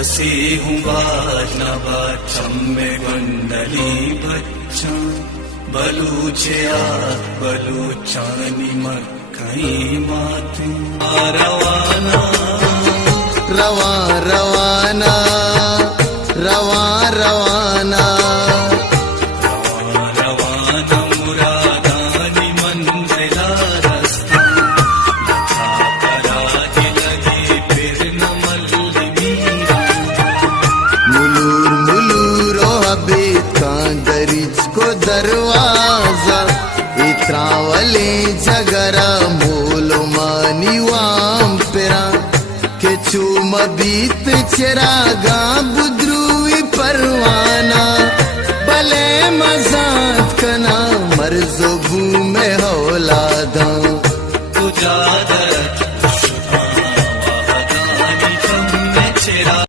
बसी हूँ बाजनबा छम्मे गुंडली बच्चा बलूचिया बलूचानी मक्खी माथे रवाना रवा रवाना रवा रवाना रवाना मुरादानी मंजिला रास्ता पराज लगी फिर न मल्ली मुलूर मुलूर हबे कांदरिज को दरवाजा इत्रावले जगरा मोलो मानी वाम पेरा के चूम बीत चिरागा बुध